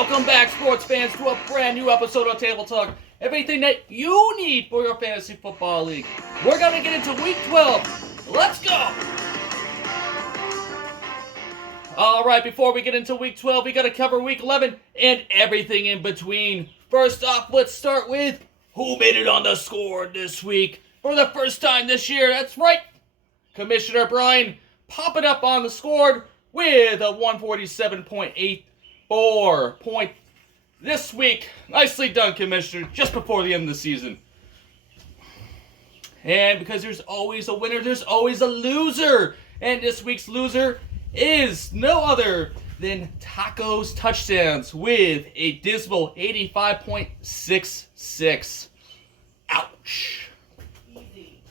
Welcome back, sports fans, to a brand new episode of Table Talk. Everything that you need for your fantasy football league. We're going to get into Week 12. Let's go! Alright, before we get into Week 12, we got to cover Week 11 and everything in between. First off, let's start with who made it on the scoreboard this week. For the first time this year, that's right, Commissioner Brian popping up on the scoreboard with a 147.84 point this week. Nicely done, Commissioner, just before the end of the season. And because there's always a winner, there's always a loser. And this week's loser is no other than Tacos Touchdowns with a dismal 85.66. Ouch. Easy.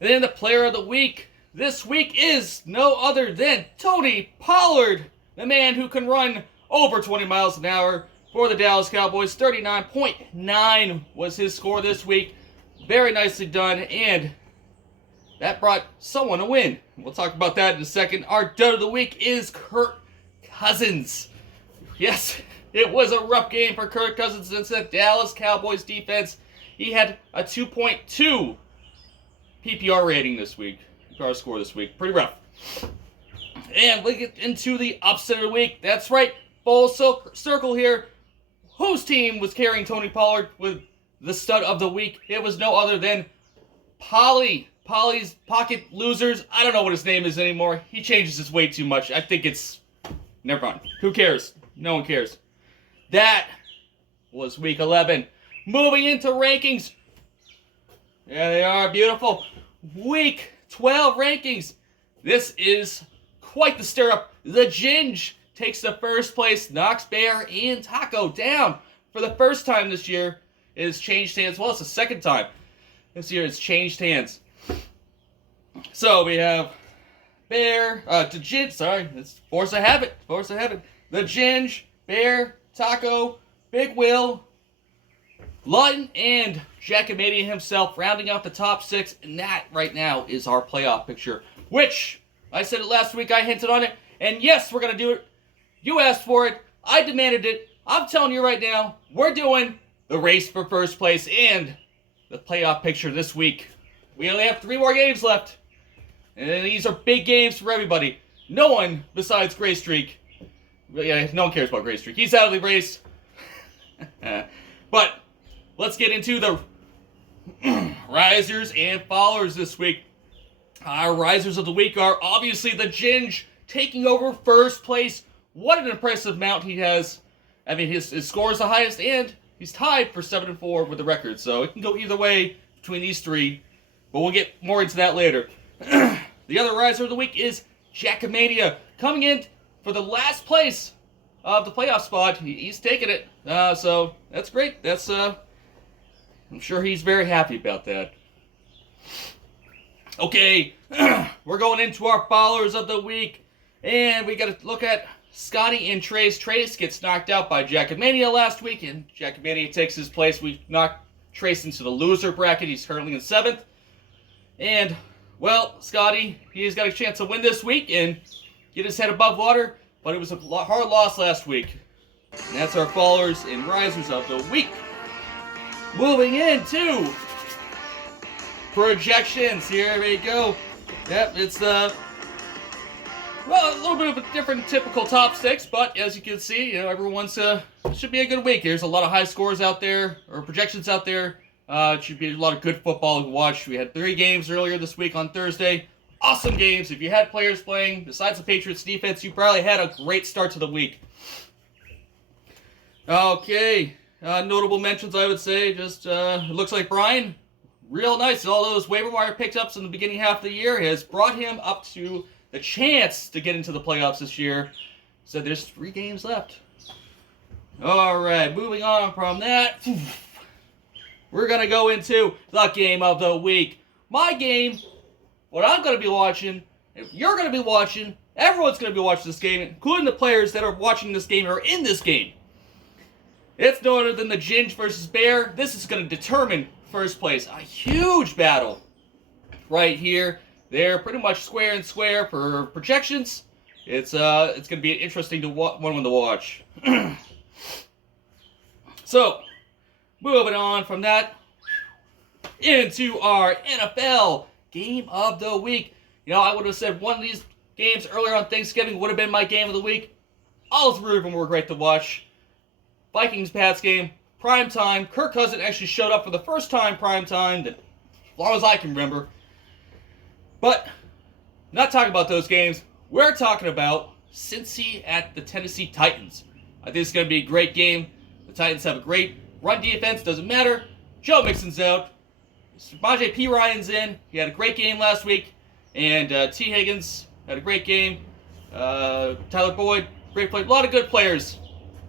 And then the player of the week this week is no other than Tony Pollard, the man who can run over 20 miles an hour for the Dallas Cowboys. 39.9 was his score this week. Very nicely done, and that brought someone a win. We'll talk about that in a second. Our dud of the week is Kirk Cousins. Yes, it was a rough game for Kirk Cousins against the Dallas Cowboys defense. He had a 2.2 PPR rating this week. PPR score this week. Pretty rough. And we get into the upset of the week. That's right, full circle here. Whose team was carrying Tony Pollard with the stud of the week? It was no other than Polly's Pocket Losers. I don't know what his name is anymore. He changes his way too much. I think it's... Never mind. Who cares? No one cares. That was Week 11. Moving into rankings. There they are. Beautiful. Week 12 rankings. This is quite the stir-up. The Ginge takes the first place, knocks Bear and Taco down. For the first time this year, it has changed hands. Well, it's the second time this year it's changed hands. So we have Bear, the Ginge, sorry, it's force of habit. The Ginge, Bear, Taco, Big Will, Lutton, and Giacometti himself rounding out the top 6, and that right now is our playoff picture, which, I said it last week, I hinted on it, and yes, we're going to do it. You asked for it, I demanded it. I'm telling you right now, we're doing the race for first place and the playoff picture this week. We only have 3 more games left, and these are big games for everybody. No one besides Gray Streak, yeah, no one cares about Gray Streak. He's out of the race. But let's get into the risers and followers this week. Our risers of the week are obviously the Ginge taking over first place. What an impressive mount he has. I mean, his score is the highest, and he's tied for 7-4 with the record. So it can go either way between these 3. But we'll get more into that later. The other riser of the week is Jackomania, coming in for the last place of the playoff spot. He's taking it. So that's great. That's I'm sure he's very happy about that. Okay, we're going into our followers of the week. And we got to look at Scotty and Trace. Trace gets knocked out by Jackomania last week, and Jackomania takes his place. We knocked Trace into the loser bracket. He's currently in 7th. And, well, Scotty, he's got a chance to win this week and get his head above water, but it was a hard loss last week. And that's our followers and risers of the week. Moving into projections. Here we go. Yep, it's well, a little bit of a different typical top 6, but as you can see, you know, everyone's should be a good week. There's a lot of high scores out there, or projections out there. It should be a lot of good football to watch. We had 3 games earlier this week on Thursday. Awesome games. If you had players playing, besides the Patriots defense, you probably had a great start to the week. Okay, notable mentions, I would say, just it looks like Brian, real nice. All those waiver wire pickups in the beginning half of the year has brought him up to the chance to get into the playoffs this year. So there's 3 games left. Alright, moving on from that, we're going to go into the game of the week. My game, what I'm going to be watching, if you're going to be watching, everyone's going to be watching this game, including the players that are watching this game or in this game. It's no other than the Ginge versus Bear. This is going to determine first place. A huge battle right here. They're pretty much square and square for projections. It's going to be interesting to one to watch. So, moving on from that into our NFL game of the week. I would have said one of these games earlier on Thanksgiving would have been my game of the week. All three of them were great to watch. Vikings-Pats game, prime time. Kirk Cousins actually showed up for the first time prime time, as long as I can remember. But, not talking about those games. We're talking about Cincy at the Tennessee Titans. I think it's going to be a great game. The Titans have a great run defense. Doesn't matter. Joe Mixon's out. Samaje Perine's in. He had a great game last week. And T. Higgins had a great game. Tyler Boyd, great play. A lot of good players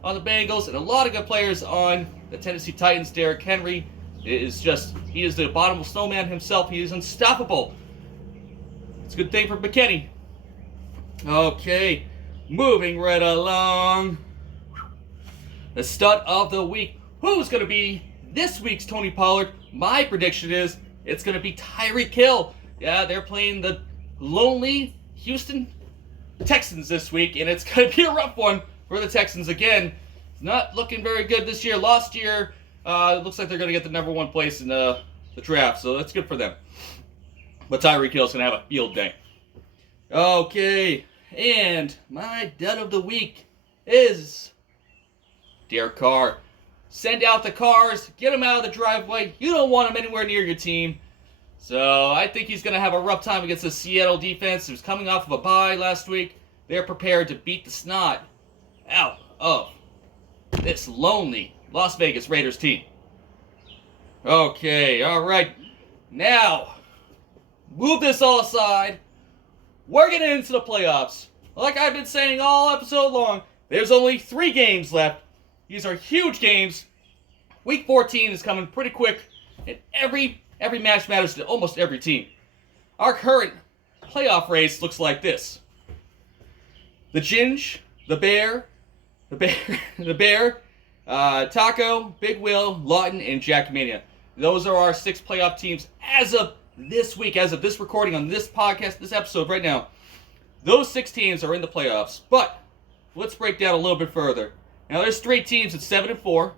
on the Bengals and a lot of good players on the Tennessee Titans. Derrick Henry he is the abominable snowman himself. He is unstoppable. It's a good thing for McKinney. Okay, moving right along. The stud of the week. Who's going to be this week's Tony Pollard? My prediction is it's going to be Tyreek Hill. Yeah, they're playing the lonely Houston Texans this week, and it's going to be a rough one for the Texans again. Not looking very good this year. Last year, it looks like they're going to get the number one place in the draft, so that's good for them. But Tyreek Hill's going to have a field day. Okay, and my dud of the week is Derek Carr. Send out the cars, get them out of the driveway. You don't want them anywhere near your team. So I think he's going to have a rough time against the Seattle defense, who's coming off of a bye last week. They're prepared to beat the snot out of this lonely Las Vegas Raiders team. Okay, all right. Now, move this all aside. We're getting into the playoffs. Like I've been saying all episode long, there's only 3 games left. These are huge games. Week 14 is coming pretty quick, and every match matters to almost every team. Our current playoff race looks like this. The Ginge, the Bear, Taco, Big Will, Lawton, and Jack Mania. Those are our 6 playoff teams as of this week, as of this recording on this podcast, this episode right now. Those 6 teams are in the playoffs, but let's break down a little bit further. Now, there's 3 teams at 7-4,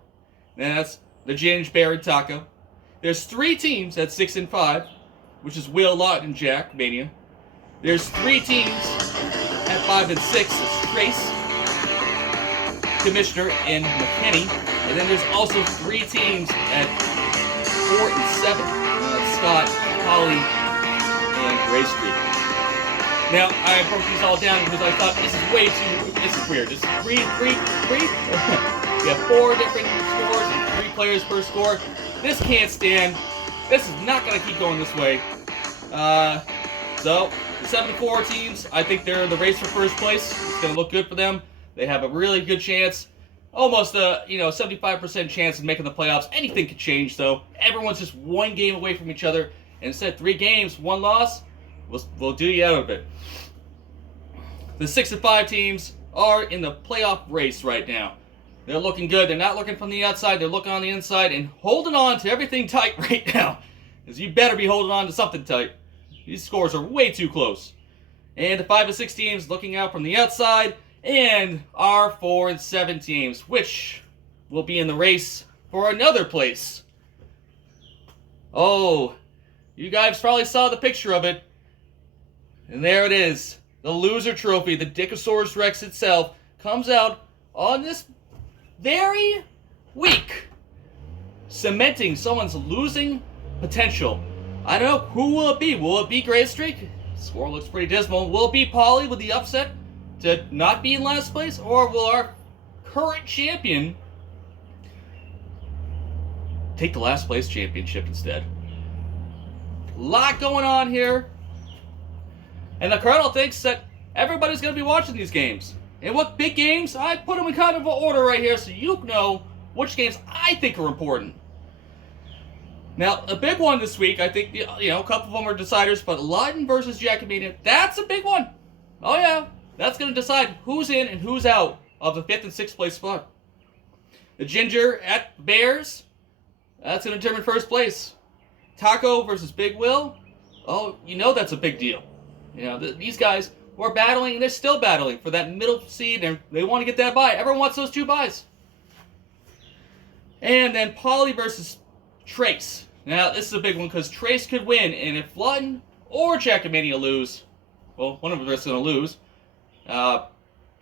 and that's the Ginge, Bear, and Taco. There's 3 teams at 6-5, which is Will, Lawton, and Jack Mania. There's 3 teams at 5-6. It's Trace, Commissioner, and McKinney. And then there's also 3 teams at 4-7. Scott, Holly, and Gray Street. Now, I broke these all down because I thought this is weird. This is 3. We have 4 different scores and 3 players per score. This can't stand. This is not going to keep going this way. So, the 7-4 teams, I think they're in the race for first place. It's going to look good for them. They have a really good chance. Almost a 75% chance of making the playoffs. Anything could change, though. Everyone's just 1 game away from each other. And instead, 3 games, 1 loss, we'll do you out of it. The 6-5 teams are in the playoff race right now. They're looking good. They're not looking from the outside. They're looking on the inside and holding on to everything tight right now. Because you better be holding on to something tight. These scores are way too close. And the 5-6 teams looking out from the outside. And our 4-7 teams, which will be in the race for another place. Oh, you guys probably saw the picture of it. And there it is. The loser trophy, the Dickosaurus Rex itself, comes out on this very week, cementing someone's losing potential. I don't know, who will it be? Will it be Gray Streak? Score looks pretty dismal. Will it be Paulie with the upset to not be in last place? Or will our current champion take the last place championship instead? A lot going on here. And the Colonel thinks that everybody's going to be watching these games. And what big games? I put them in kind of an order right here so you know which games I think are important. Now, a big one this week, I think, a couple of them are deciders, but Lawton versus Giacomini, that's a big one. Oh, yeah. That's going to decide who's in and who's out of the 5th and 6th place spot. The Ginger at Bears, that's going to determine first place. Taco versus Big Will, oh, that's a big deal. These guys were battling, and they're still battling for that middle seed, and they want to get that bye. Everyone wants those 2 byes. And then Polly versus Trace. Now, this is a big one because Trace could win, and if Lutton or Jackamania lose, well, one of them is going to lose,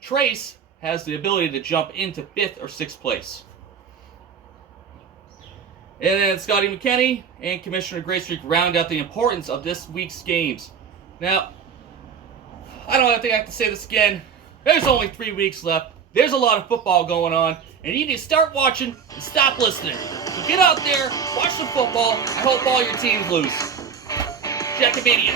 Trace has the ability to jump into 5th or 6th place. And then Scotty McKenney and Commissioner Greystreak round out the importance of this week's games. Now, I don't think I have to say this again. There's only 3 weeks left. There's a lot of football going on, and you need to start watching and stop listening. So get out there, watch some football. I hope all your teams lose. Jackamania.